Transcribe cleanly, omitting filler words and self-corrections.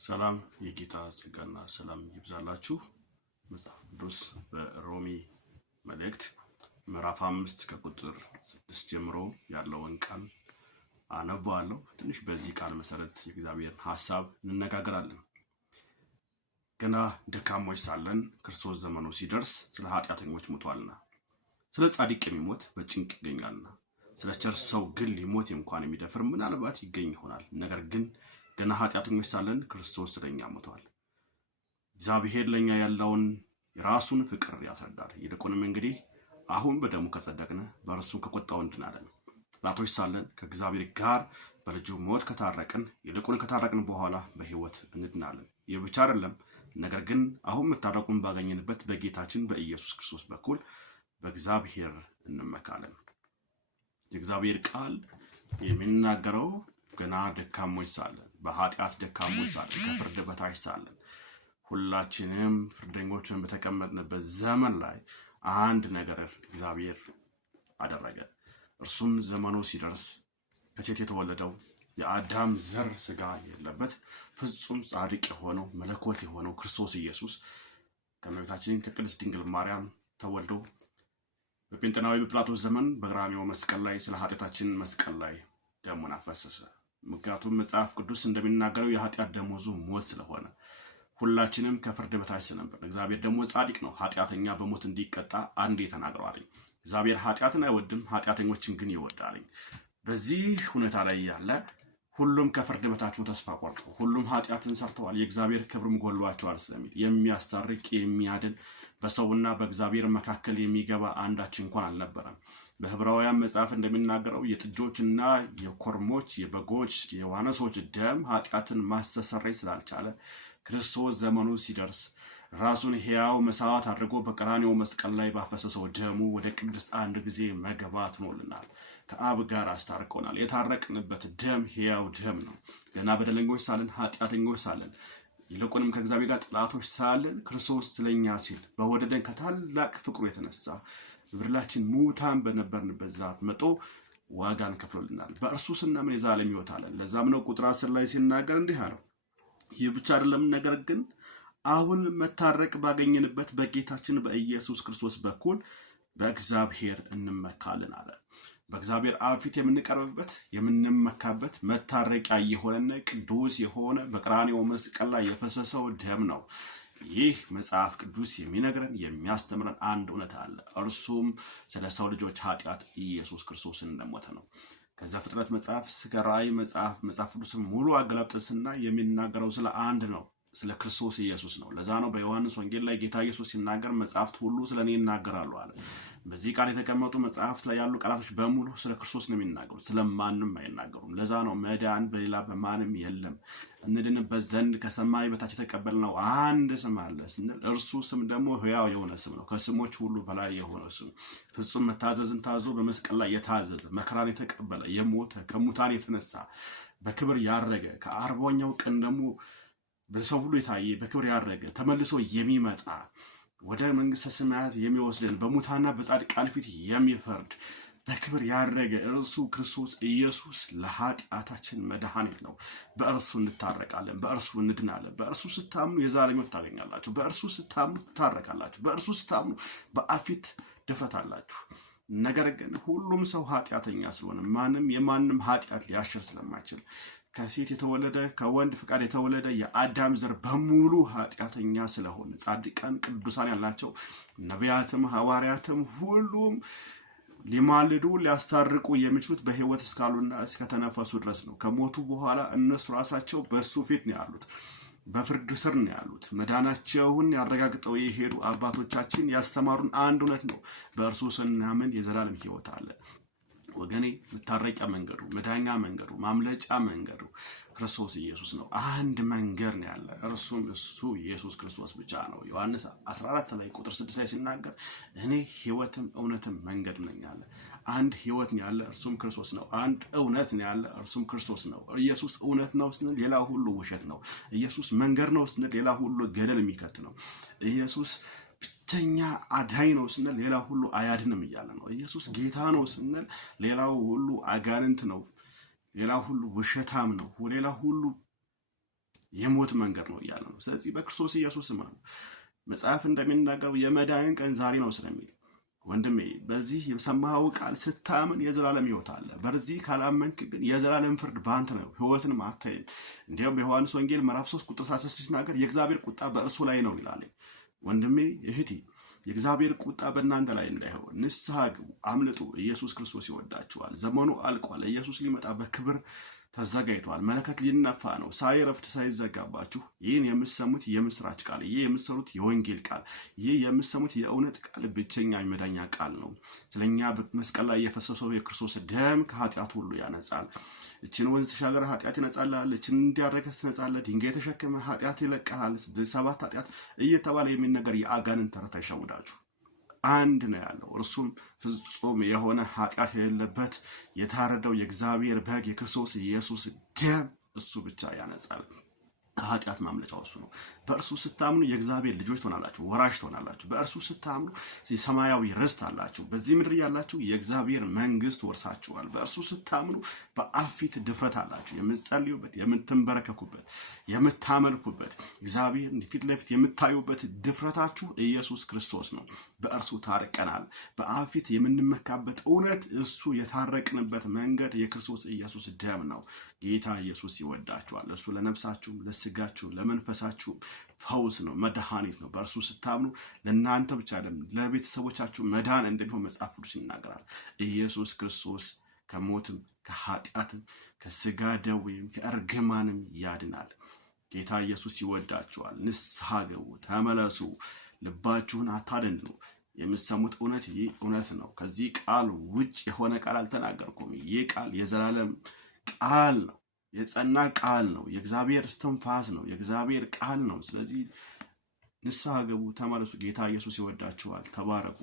ሰላም የጌታ ጸጋና ሰላም ይብዛላችሁ። መጽሐፍ ቅዱስ በሮሜ መልእክት ምዕራፍ 5 ከቁጥር 6 ጀምሮ ያለውን ቃል አነባለሁ። ትንሽ በዚህ ቃል መሰረት የእግዚአብሔርን ሐሳብ እንነጋገራለን። ገና ደካሞች ሳለን ክርስቶስ ዘመኑ ሲደርስ ስለ ኃጢአተኞች ሞቷልና፣ ስለ ጻድቅ የሚሞት በጭንቅ ይገኛልና፣ ስለ ቸር ሰው ግን ሊሞት እንኳን የሚደፍር ምናልባት ይገኝ ይሆናል። ነገር ግን ገና ኃጢአተኞች ሳለን ክርስቶስ ስለኛ ሞቷል። እግዚአብሔር ለኛ ያለውን የራሱን ፍቅር ያስረዳል። ይልቁንም እንግዲህ አሁን በደሙ ከጸደቅን በእርሱ ከቁጣው እንድናለን። ጠላቶች ሳለን ከእግዚአብሔር ጋር በልጁ ሞት ከታረቅን፣ ይልቁን ከታረቅን በኋላ በሕይወት እንድናለን። ይህ ብቻ አይደለም፣ ነገር ግን አሁን መታረቁን ባገኘንበት በጌታችን በኢየሱስ ክርስቶስ በኩል በእግዚአብሔር እንመካለን። የእግዚአብሔር ቃል የሚናገረው ገና ደካሞች ሳለን፣ በኃጢአት ደካሞች ሳለን፣ ከፍርድ በታች ሳለን፣ ሁላችንም ፍርደኞችን በተቀመጥንበት ዘመን ላይ አንድ ነገር እግዚአብሔር አደረገ። እርሱም ዘመኑ ሲደርስ ከሴት የተወለደው የአዳም ዘር ስጋ የለበት ፍጹም ጻድቅ የሆነው መለኮት የሆነው ክርስቶስ ኢየሱስ ከእመቤታችን ከቅድስት ድንግል ማርያም ተወልዶ በጴንጤናዊ በጲላጦስ ዘመን በቀራንዮ መስቀል ላይ ስለ ኃጢአታችን መስቀል ላይ ደሙን አፈሰሰ። ምክንያቱም መጽሐፍ ቅዱስ እንደሚናገረው የኃጢአት ደሞዙ ሞት ስለሆነ ሁላችንም ከፍርድ በታች ነበር። እግዚአብሔር ደግሞ ጻድቅ ነው፣ ኃጢአተኛ በሞት እንዲቀጣ አንዴ ተናግሯል። እግዚአብሔር ኃጢአትን አይወድም፣ ኃጢአተኞችን ግን ይወዳል። በዚህ ሁኔታ ላይ ያለ ሁሉም ከፍርድ በታች ተስፋ ቆርጦ ሁሉም ኃጢአትን ሰርተዋል፣ የእግዚአብሔር ክብርም ጎሏቸዋል ስለሚል የሚያስታርቅ የሚያድን በሰውና በእግዚአብሔር መካከል የሚገባ አንዳች እንኳን አልነበረም። በዕብራውያን መጽሐፍ እንደሚናገረው የጥጆችና የኮርሞች የበጎች የዋኖሶች ደም ኃጢአትን ማስተሰረይ ስላልቻለ ክርስቶስ ዘመኑ ሲደርስ ራሱን ሕያው መስዋዕት አድርጎ በቀራንዮ መስቀል ላይ ባፈሰሰው ደሙ ወደ ቅድስት አንድ ጊዜ መግባት ሆኖልናል። ከአብ ጋር አስታርቆናል። የታረቅንበት ደም ሕያው ደም ነው። ገና በደለኞች ሳለን፣ ኃጢአተኞች ሳለን፣ ይልቁንም ከእግዚአብሔር ጋር ጠላቶች ሳለን ክርስቶስ ስለኛ ሲል በወደደን ከታላቅ ፍቅሩ የተነሳ ምድራችን ሙታን በነበርንበት ዛት መጦ ዋጋን ከፍሎልናል። በእርሱ ስናምን የዘላለም ሕይወት አለን። ለዛም ነው ቁጥር 10 ላይ ሲናገር እንዲህ አለው፣ ይህ ብቻ አይደለም፣ ነገር ግን አሁን መታረቅ ባገኘንበት በጌታችን በኢየሱስ ክርስቶስ በኩል በእግዚአብሔር እንመካለን አለ። በእግዚአብሔር አብ ፊት የምንቀርብበት የምንመካበት መታረቂያ የሆነና ቅዱስ የሆነ በቀራንዮ መስቀል ላይ የፈሰሰው ደም ነው። ይህ መጽሐፍ ቅዱስ የሚነግረን የሚያስተምረን አንድ እውነት አለ። እርሱም ስለ ሰው ልጆች ኃጢአት ኢየሱስ ክርስቶስ እንደሞተ ነው። ከዘፍጥረት መጽሐፍ እስከ ራእይ መጽሐፍ ቅዱስን ሙሉ አገላብጠንና የሚናገረው ስለ አንድ ነው፣ ስለ ክርስቶስ ኢየሱስ ነው። ለዛ ነው በዮሐንስ ወንጌል ላይ ጌታ ኢየሱስ ሲናገር መጽሐፍት ሁሉ ስለኔ ይናገራሉ አለ። በዚህ ቃል የተቀመጡ መጽሐፍት ላይ ያሉ ቃላቶች በሙሉ ስለ ክርስቶስ ነው የሚናገሩት፣ ስለማንም አይናገሩም። ለዛ ነው መዳን በሌላ በማንም የለም፣ እንድንበት ዘንድ ከሰማይ በታች የተቀበልነው አንድ ስም አለ ስንል እርሱ ስም ደግሞ ሕያው የሆነ ስም ነው፣ ከስሞች ሁሉ በላይ የሆነ ስም፣ ፍጹም መታዘዝን ታዞ በመስቀል ላይ የታዘዘ መከራን የተቀበለ የሞተ ከሙታን የተነሳ በክብር ያረገ ከ40ኛው ቀን ደግሞ በሰው ሁሉ የታየ በክብር ያረገ ተመልሶ የሚመጣ ወደ መንግስተ ሰማያት የሚወስደን በሙታንና በጻድቃን ፊት የሚፈርድ በክብር ያረገ እርሱ ክርስቶስ ኢየሱስ ለኃጢአታችን መድኃኒት ነው። በእርሱ እንታረቃለን፣ በእርሱ እንድናለን። በእርሱ ስታምኑ የዘላለም ሕይወት ታገኛላችሁ። በእርሱ ስታምኑ ትታረቃላችሁ። በእርሱ ስታምኑ በአብ ፊት ድፍረት አላችሁ። ነገር ግን ሁሉም ሰው ኃጢአተኛ ስለሆነ ማንም የማንም ኃጢአት ሊያሽር ስለማይችል ከሴት የተወለደ ከወንድ ፍቃድ የተወለደ የአዳም ዘር በሙሉ ኃጢአተኛ ስለሆነ ጻድቃን ቅዱሳን ያላቸው ነቢያትም ሐዋርያትም ሁሉም ሊማልዱ ሊያስታርቁ የሚችሉት በሕይወት እስካሉና እስከተነፈሱ ድረስ ነው። ከሞቱ በኋላ እነሱ ራሳቸው በሱ ፊት ነው ያሉት፣ በፍርድ ስር ነው ያሉት። መዳናቸውን ያረጋግጠው የሄዱ አባቶቻችን ያስተማሩን አንድ እውነት ነው። በእርሱ ስናምን የዘላለም ሕይወት አለ። ወገኔ መታረቂያ መንገዱ፣ መዳኛ መንገዱ፣ ማምለጫ መንገዱ ክርስቶስ ኢየሱስ ነው። አንድ መንገድ ነው ያለ፣ እርሱም እሱ ኢየሱስ ክርስቶስ ብቻ ነው። ዮሐንስ 14 ላይ ቁጥር 6 ላይ ሲናገር እኔ ሕይወትም እውነትም መንገድ ነኝ አለ። አንድ ሕይወት ነው ያለ፣ እርሱም ክርስቶስ ነው። አንድ እውነት ነው ያለ፣ እርሱም ክርስቶስ ነው። ኢየሱስ እውነት ነው ስንል ሌላ ሁሉ ውሸት ነው። ኢየሱስ መንገድ ነው ስንል ሌላ ሁሉ ገደል የሚከት ነው። ኢየሱስ ብቸኛ አዳኝ ነው ስንል ሌላ ሁሉ አያድንም እያለ ነው። ኢየሱስ ጌታ ነው ስንል ሌላው ሁሉ አጋንንት ነው፣ ሌላ ሁሉ ውሸታም ነው፣ ሌላ ሁሉ የሞት መንገድ ነው እያለ ነው። ስለዚህ በክርስቶስ ኢየሱስ እመኑ። መጽሐፍ እንደሚናገረው የመዳን ቀን ዛሬ ነው ስለሚል ወንድሜ በዚህ የሰማኸው ቃል ስታምን የዘላለም ሕይወት አለ። በዚህ ካላመንክ ግን የዘላለም ፍርድ በአንተ ነው፣ ሕይወትን አታይም። እንዲያውም በዮሐንስ ወንጌል ምዕራፍ 3 ቁጥር 16 ሲናገር የእግዚአብሔር ቁጣ በእርሱ ላይ ነው ይላል። ወንድሜ እህቴ የእግዚአብሔር ቁጣ በእናንተ ላይ እንዳይሆን ንስሐ ግቡ፣ አምልጡ። ኢየሱስ ክርስቶስ ይወዳችኋል። ዘመኑ አልቋል። ኢየሱስ ሊመጣ በክብር ተዘጋጅቷል። መለከት ሊነፋ ነው። ሳይረፍድ ሳይዘጋባችሁ ይህን የምትሰሙት የምስራች ቃል፣ ይህ የምትሰሙት የወንጌል ቃል፣ ይህ የምትሰሙት የእውነት ቃል ብቸኛ መዳኛ ቃል ነው። ስለኛ በመስቀል ላይ የፈሰሰው የክርስቶስ ደም ከኃጢአት ሁሉ ያነጻል። እችን ወንዝ ተሻገረ ኃጢአት ይነጻልሃል፣ እችን እንዲያደረገ ትነጻለህ፣ ድንጋይ ተሸክመ ኃጢአት ይለቀሃል፣ 7 ኃጢአት እየተባለ የሚነገር የአጋንንት ተረት አይሸውዳችሁ። አንድ ነው ያለው፣ እርሱም ፍጹም የሆነ ኃጢአት የሌለበት የታረደው የእግዚአብሔር በግ የክርስቶስ ኢየሱስ ደም እሱ ብቻ ያነጻል። ከኃጢአት ማምለጫው እሱ ነው። በእርሱ ስታምኑ የእግዚአብሔር ልጆች ትሆናላችሁ፣ ወራሽ ትሆናላችሁ። በእርሱ ስታምኑ ሰማያዊ ርስት አላችሁ። በዚህ ምድር ያላችሁ የእግዚአብሔር መንግስት ወርሳችኋል። በእርሱ ስታምኑ በአብ ፊት ድፍረት አላችሁ። የምትጸልዩበት፣ የምትንበረከኩበት፣ የምታመልኩበት፣ እግዚአብሔር ፊት ለፊት የምታዩበት ድፍረታችሁ ኢየሱስ ክርስቶስ ነው። በእርሱ ታርቀናል። በአብ ፊት የምንመካበት እውነት እሱ የታረቅንበት መንገድ የክርስቶስ ኢየሱስ ደም ነው። ጌታ ኢየሱስ ይወዳችኋል። እሱ ለነፍሳችሁም ለስጋችሁ ለመንፈሳችሁ ፈውስ ነው፣ መድኃኒት ነው። በእርሱ ስታምኑ ለእናንተ ብቻ አይደለም ለቤተሰቦቻችሁ መዳን እንደሚሆን መጽሐፍ ቅዱስ ይናገራል። ኢየሱስ ክርስቶስ ከሞትም ከኃጢአትም ከስጋ ደዌም ከእርግማንም ያድናል። ጌታ ኢየሱስ ይወዳችኋል። ንስሐ ግቡ፣ ተመለሱ፣ ልባችሁን አታደንድኑ። የምትሰሙት እውነት ይህ እውነት ነው። ከዚህ ቃል ውጭ የሆነ ቃል አልተናገርኩም። ይህ ቃል የዘላለም ቃል ነው፣ የጸና ቃል ነው፣ የእግዚአብሔር እስትንፋስ ነው፣ የእግዚአብሔር ቃል ነው። ስለዚህ ንስሐ ግቡ፣ ተመለሱ። ጌታ ኢየሱስ ይወዳችኋል። ተባረኩ።